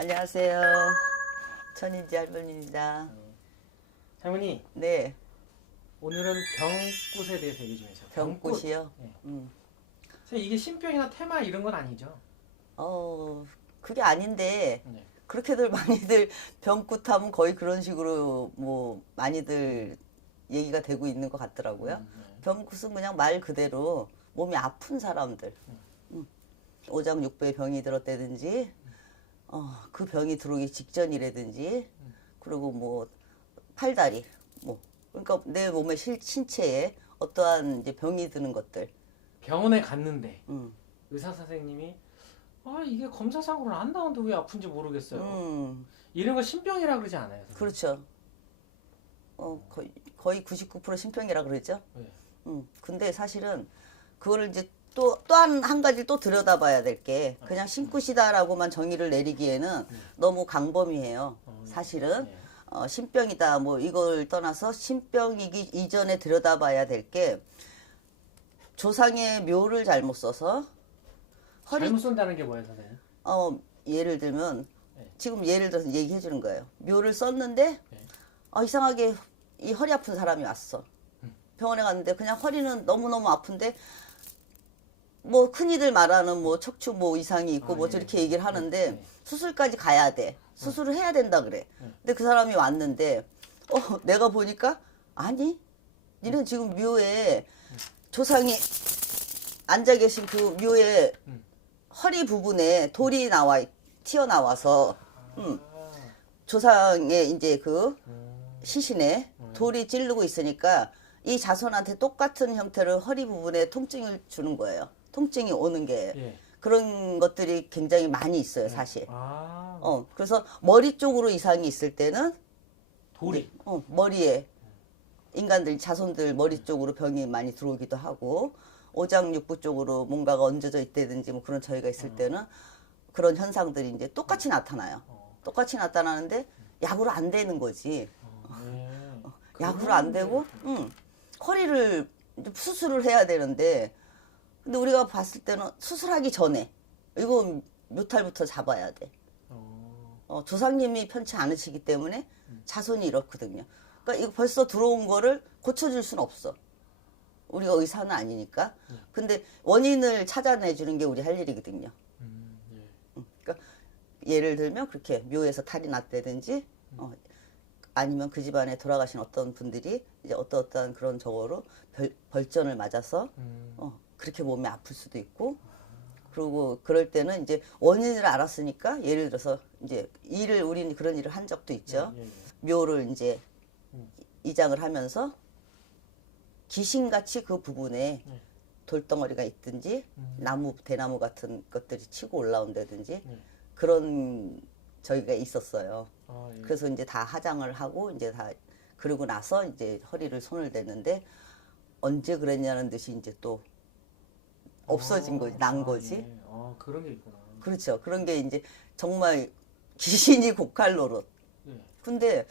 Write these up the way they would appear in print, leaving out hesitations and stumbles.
안녕하세요. 천인지 할머니입니다. 할머니, 네, 오늘은 병꽃에 대해서 얘기 좀 해주세요. 병꽃이요. 네. 음. 선생님, 이게 신병이나 테마 이런 건 아니죠? 그게 아닌데 네. 그렇게들 많이들 병꽃하면 거의 그런 식으로 뭐 많이들 얘기가 되고 있는 것 같더라고요. 네. 병꽃은 그냥 말 그대로 몸이 아픈 사람들, 오장육부에 병이 들었다든지, 그 병이 들어오기 직전이라든지, 그리고 뭐 팔다리, 뭐 그러니까 내 몸의 신체에 어떠한 이제 병이 드는 것들. 병원에 갔는데 음. 의사 선생님이 이게 검사상으로는 안 나오는데 왜 아픈지 모르겠어요. 음. 이런 거 신병이라 그러지 않아요? 선생님? 그렇죠. 거의 99% 신병이라 그러죠. 네. 근데 사실은 그거를 이제 또 한 가지 또 들여다봐야 될 게 그냥 신굿이다라고만 정의를 내리기에는 너무 강범위해요. 네. 사실은 네. 신병이다 뭐 이걸 떠나서 신병이기 이전에 들여다봐야 될 게 조상의 묘를 잘못 써서 잘못 쓴다는 게 뭐예요, 선생님? 예를 들면 네. 지금 예를 들어서 얘기해 주는 거예요. 묘를 썼는데 네. 이상하게 이 허리 아픈 사람이 왔어. 병원에 갔는데 그냥 허리는 너무너무 아픈데 뭐 흔히들 말하는 뭐 척추 뭐 이상이 있고 뭐 예. 저렇게 얘기를 하는데 네. 수술까지 가야 돼. 수술을 해야 된다 그래. 근데 그 사람이 왔는데 내가 보니까 아니 니는 지금 묘에 조상이 앉아 계신 그 묘에 허리 부분에 돌이 튀어나와서 조상의 이제 그 시신에 돌이 찌르고 있으니까 이 자손한테 똑같은 형태로 허리 부분에 통증을 주는 거예요. 통증이 오는 게 예. 그런 것들이 굉장히 많이 있어요, 사실. 아, 그래서 머리 쪽으로 이상이 있을 때는 돌이. 머리에 인간들 자손들 머리 쪽으로 병이 많이 들어오기도 하고 오장육부 쪽으로 뭔가가 얹어져 있다든지 뭐 그런 저희가 있을 때는 그런 현상들이 이제 똑같이 나타나요. 똑같이 나타나는데 약으로 안 되는 거지. 네. 약으로 안 되고, 허리를 이제 수술을 해야 되는데, 근데 우리가 봤을 때는 수술하기 전에 이거 묘탈부터 잡아야 돼. 조상님이 편치 않으시기 때문에 자손이 이렇거든요. 그러니까 이거 벌써 들어온 거를 고쳐줄 수는 없어. 우리가 의사는 아니니까. 근데 원인을 찾아내주는 게 우리 할 일이거든요. 예. 그러니까 예를 들면 그렇게 묘에서 탈이 났다든지, 아니면 그 집안에 돌아가신 어떤 분들이 이제 어떠한 그런 저거로 벌전을 맞아서 그렇게 몸이 아플 수도 있고, 그리고 그럴 때는 이제 원인을 알았으니까 예를 들어서 이제 우리는 그런 일을 한 적도 있죠. 예. 묘를 이제 이장을 하면서 귀신같이 그 부분에 돌덩어리가 있든지 대나무 같은 것들이 치고 올라온다든지 그런 저희가 있었어요. 예. 그래서 이제 다 화장을 하고 이제 다 그러고 나서 이제 허리를 손을 댔는데 언제 그랬냐는 듯이 이제 또 없어진 거지, 난 거지. 예. 그런 게 있구나. 그렇죠. 그런 게 이제 정말 귀신이 고칼 노릇. 예. 근데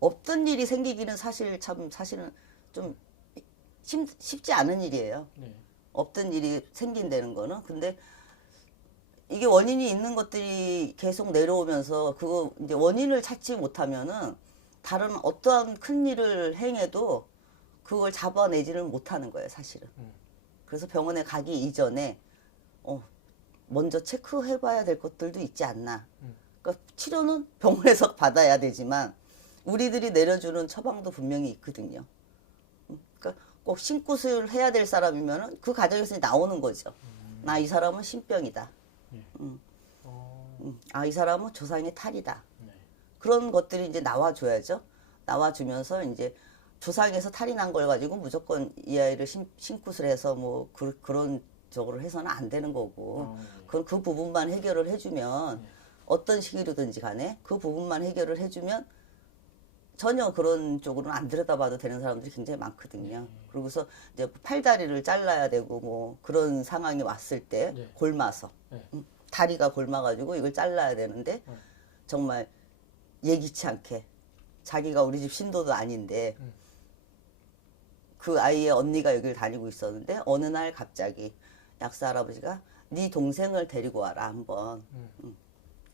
없던 일이 생기기는 사실은 좀 쉽지 않은 일이에요. 네. 없던 일이 생긴다는 거는. 근데 이게 원인이 있는 것들이 계속 내려오면서 그거 이제 원인을 찾지 못하면은 다른 어떠한 큰 일을 행해도 그걸 잡아내지를 못하는 거예요, 사실은. 그래서 병원에 가기 이전에 먼저 체크해봐야 될 것들도 있지 않나. 그러니까 치료는 병원에서 받아야 되지만 우리들이 내려주는 처방도 분명히 있거든요. 그러니까 꼭 신굿을 해야 될 사람이면은 그 과정에서 나오는 거죠. 나 이 사람은 신병이다. 이 사람은 조상의 탈이다. 네. 그런 것들이 이제 나와줘야죠. 나와주면서 이제 조상에서 탈이 난 걸 가지고 무조건 이 아이를 신굿을 해서 뭐 그런 쪽으로 해서는 안 되는 거고. 그 부분만 해결을 해주면 어떤 시기로든지 간에 그 부분만 해결을 해주면 전혀 그런 쪽으로는 안 들여다봐도 되는 사람들이 굉장히 많거든요. 그러고서 이제 팔다리를 잘라야 되고 뭐 그런 상황이 왔을 때 골마서 다리가 골마가지고 이걸 잘라야 되는데 정말 예기치 않게 자기가 우리 집 신도도 아닌데 그 아이의 언니가 여기를 다니고 있었는데 어느 날 갑자기 약사 할아버지가 네 동생을 데리고 와라 한번.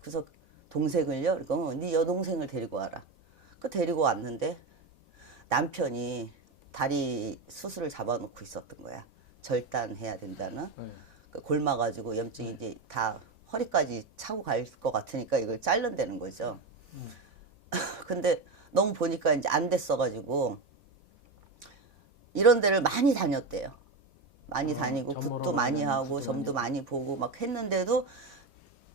그래서 동생을요? 그러니까 네 여동생을 데리고 와라. 그 데리고 왔는데 남편이 다리 수술을 잡아놓고 있었던 거야. 절단해야 된다는. 그 골마가지고 염증이 이제 다 허리까지 차고 갈 것 같으니까 이걸 자른다는 거죠. 근데 너무 보니까 이제 안 됐어가지고 이런 데를 많이 다녔대요. 많이 다니고 굿도 많이 하고 점도 많이 보고 막 했는데도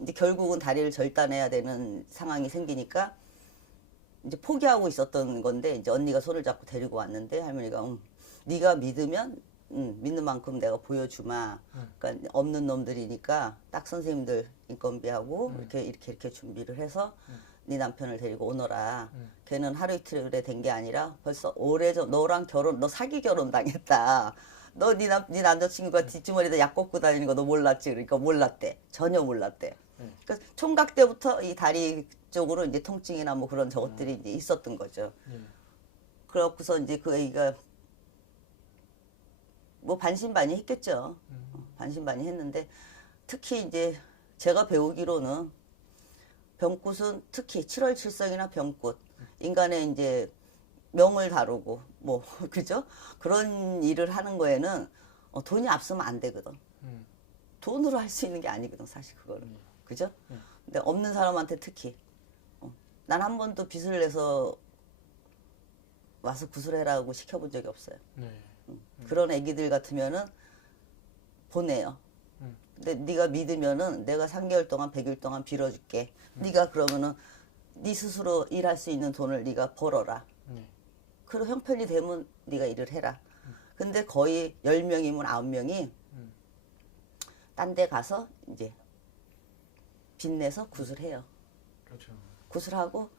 이제 결국은 다리를 절단해야 되는 상황이 생기니까 이제 포기하고 있었던 건데 이제 언니가 손을 잡고 데리고 왔는데 할머니가 네가 믿으면 믿는 만큼 내가 보여주마. 그러니까 없는 놈들이니까 딱 선생님들 인건비하고 이렇게 준비를 해서 네 남편을 데리고 오너라. 걔는 하루 이틀에 된 게 아니라 벌써 오래전 너랑 너 사기 결혼 당했다. 너 네 남자친구가 뒷주머니에다 약 꽂고 다니는 거 너 몰랐지? 그러니까 몰랐대. 전혀 몰랐대. 그러니까 총각 때부터 이 다리 쪽으로 이제 통증이나 뭐 그런 저것들이 이제 있었던 거죠. 그래갖고서 이제 그 애기가 뭐 반신반의했겠죠. 반신반의했는데 특히 이제 제가 배우기로는 병꽃은 특히 7월 칠성이나 병꽃 인간의 이제 명을 다루고 뭐 그죠? 그런 일을 하는 거에는 돈이 앞서면 안 되거든. 돈으로 할 수 있는 게 아니거든 사실 그거는. 그죠? 근데 없는 사람한테 특히 난 한 번도 빚을 내서 와서 구슬해라고 시켜본 적이 없어요. 그런 애기들 같으면은 보내요. 근데 네가 믿으면은 내가 3개월 동안 100일 동안 빌어줄게. 네가 그러면은 네 스스로 일할 수 있는 돈을 네가 벌어라. 그리고 형편이 되면 네가 일을 해라. 근데 거의 10명이면 9명이 딴 데 가서 이제 빚내서 구슬해요. 그렇죠. 구슬하고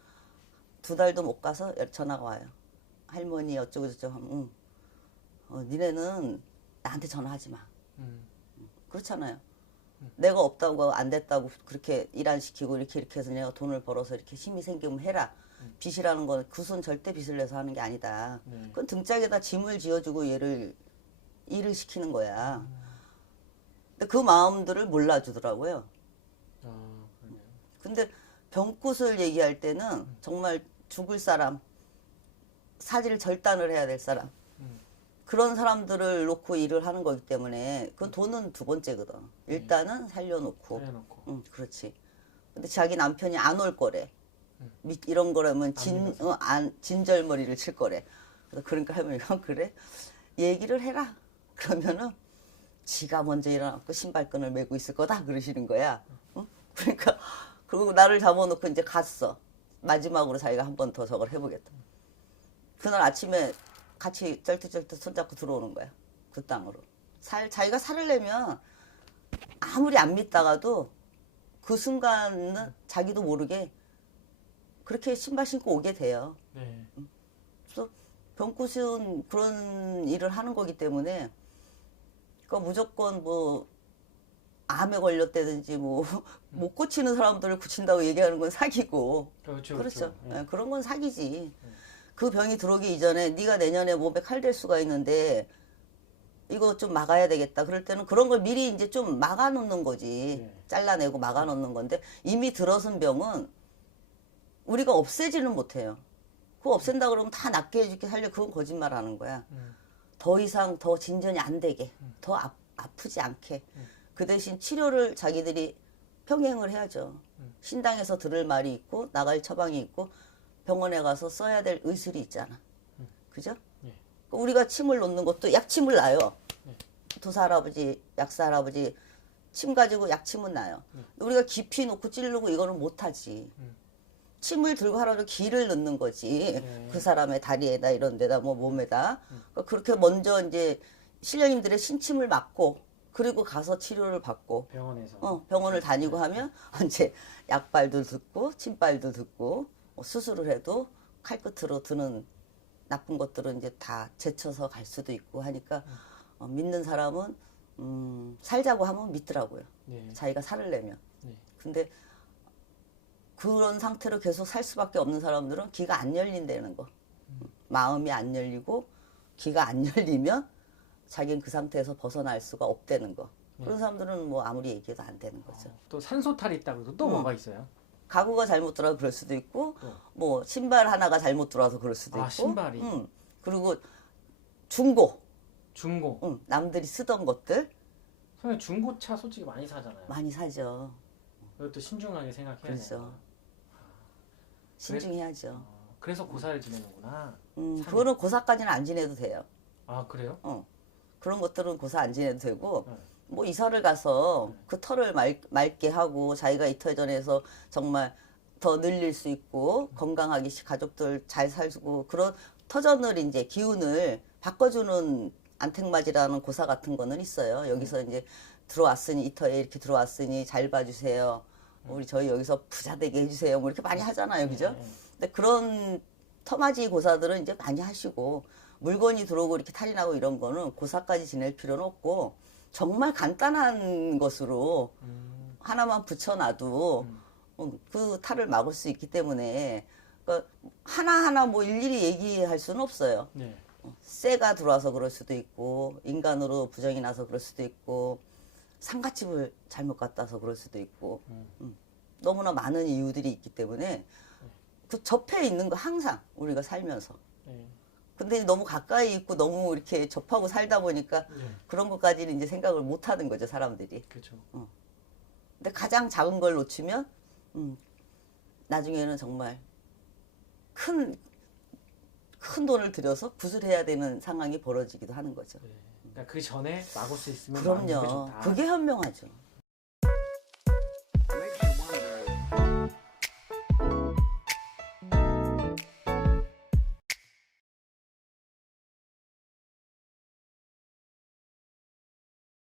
2달도 못 가서 전화가 와요. 할머니 어쩌고 저쩌고 하면 니네는 나한테 전화하지 마. 그렇잖아요. 내가 없다고 안 됐다고 그렇게 일 안 시키고 이렇게 해서 내가 돈을 벌어서 이렇게 힘이 생기면 해라. 빚이라는 건 그손 절대 빚을 내서 하는 게 아니다. 그건 등짝에다 짐을 지어주고 얘를 일을 시키는 거야. 근데 그 마음들을 몰라주더라고요. 그러네요. 근데 병꽃을 얘기할 때는 정말 죽을 사람, 사지를 절단을 해야 될 사람, 그런 사람들을 놓고 일을 하는 거기 때문에 그건 돈은 두 번째거든. 일단은 살려놓고. 그렇지. 근데 자기 남편이 안 올 거래. 이런 거라면 진절머리를 칠 거래. 그래서 그러니까 할머니가 그래? 얘기를 해라. 그러면은 지가 먼저 일어나고 신발끈을 메고 있을 거다 그러시는 거야. 응? 그러니까 그리고 나를 잡아놓고 이제 갔어. 마지막으로 자기가 한 번 더 저걸 해보겠다. 그날 아침에 같이 쩔뚝쩔뚝 손잡고 들어오는 거야. 그 땅으로. 자기가 살을 내면 아무리 안 믿다가도 그 순간은 자기도 모르게 그렇게 신발 신고 오게 돼요. 그래서 병꽃은 그런 일을 하는 거기 때문에 그러니까 무조건 뭐 암에 걸렸다든지 뭐 못 고치는 사람들을 고친다고 얘기하는 건 사기고. 그렇죠. 네, 그런 건 사기지. 그 병이 들어오기 이전에 네가 내년에 몸에 칼 댈 수가 있는데 이거 좀 막아야 되겠다. 그럴 때는 그런 걸 미리 이제 좀 막아 놓는 거지. 잘라내고 막아 놓는 건데 이미 들어선 병은 우리가 없애지는 못해요. 그거 없앤다 그러면 다 낫게 해줄게 살려. 그건 거짓말 하는 거야. 더 이상 더 진전이 안 되게, 더 아프지 않게. 그 대신 치료를 자기들이 평행을 해야죠. 신당에서 들을 말이 있고 나갈 처방이 있고 병원에 가서 써야 될 의술이 있잖아. 그죠? 우리가 침을 놓는 것도 약침을 놔요. 도사 할아버지, 약사 할아버지 침 가지고 약침은 놔요. 우리가 깊이 놓고 찌르고 이거는 못하지. 침을 들고 하라고 기를 넣는 거지. 그 사람의 다리에다 이런 데다 뭐 몸에다. 그러니까 그렇게 먼저 이제 신령님들의 신침을 맞고 그리고 가서 치료를 받고 병원을 다니고 하면 이제 약발도 듣고 침발도 듣고 수술을 해도 칼끝으로 드는 나쁜 것들은 이제 다 제쳐서 갈 수도 있고 하니까 믿는 사람은 살자고 하면 믿더라고요. 자기가 살을 내면. 근데 그런 상태로 계속 살 수밖에 없는 사람들은 귀가 안 열린다는 거. 마음이 안 열리고 귀가 안 열리면 자기는 그 상태에서 벗어날 수가 없다는 거. 그런 사람들은 뭐 아무리 얘기해도 안 되는 거죠. 또 산소탈이 있다고 해도 또 뭐가 있어요? 가구가 잘못 들어서 그럴 수도 있고, 또. 뭐 신발 하나가 잘못 들어와서 그럴 수도 있고, 신발이. 그리고 중고, 중고. 남들이 쓰던 것들 선생님 중고차 솔직히 많이 사잖아요. 많이 사죠. 이것도 신중하게 생각해야 그렇죠. 돼요. 신중해야죠. 그래서 고사를 지내는구나. 그거는 고사까지는 안 지내도 돼요. 아 그래요? 그런 것들은 고사 안 지내도 되고, 네. 뭐 이사를 가서 그 털을 맑게 하고 자기가 이터 전에서 정말 더 늘릴 수 있고 건강하게 가족들 잘 살고 그런 터전을 이제 기운을 바꿔주는 안택맞이라는 고사 같은 거는 있어요. 여기서 이제 들어왔으니 이터에 이렇게 들어왔으니 잘 봐주세요. 우리 저희 여기서 부자 되게 해주세요. 뭐 이렇게 많이 하잖아요, 그죠? 근데 그런 터맞이 고사들은 이제 많이 하시고 물건이 들어오고 이렇게 탈이 나고 이런 거는 고사까지 지낼 필요는 없고 정말 간단한 것으로 하나만 붙여놔도 그 탈을 막을 수 있기 때문에 그러니까 하나하나 뭐 일일이 얘기할 수는 없어요. 네. 쇠가 들어와서 그럴 수도 있고 인간으로 부정이 나서 그럴 수도 있고 상갓집을 잘못 갖다 와서 그럴 수도 있고 너무나 많은 이유들이 있기 때문에 그 접해 있는 거 항상 우리가 살면서 네. 근데 너무 가까이 있고 너무 이렇게 접하고 살다 보니까 네. 그런 것까지는 이제 생각을 못 하는 거죠, 사람들이. 그렇죠. 근데 가장 작은 걸 놓치면, 나중에는 정말 큰 돈을 들여서 구슬해야 되는 상황이 벌어지기도 하는 거죠. 네. 그러니까 그 전에 막을 수 있으면 막는 게 그럼요. 좋다. 그게 현명하죠.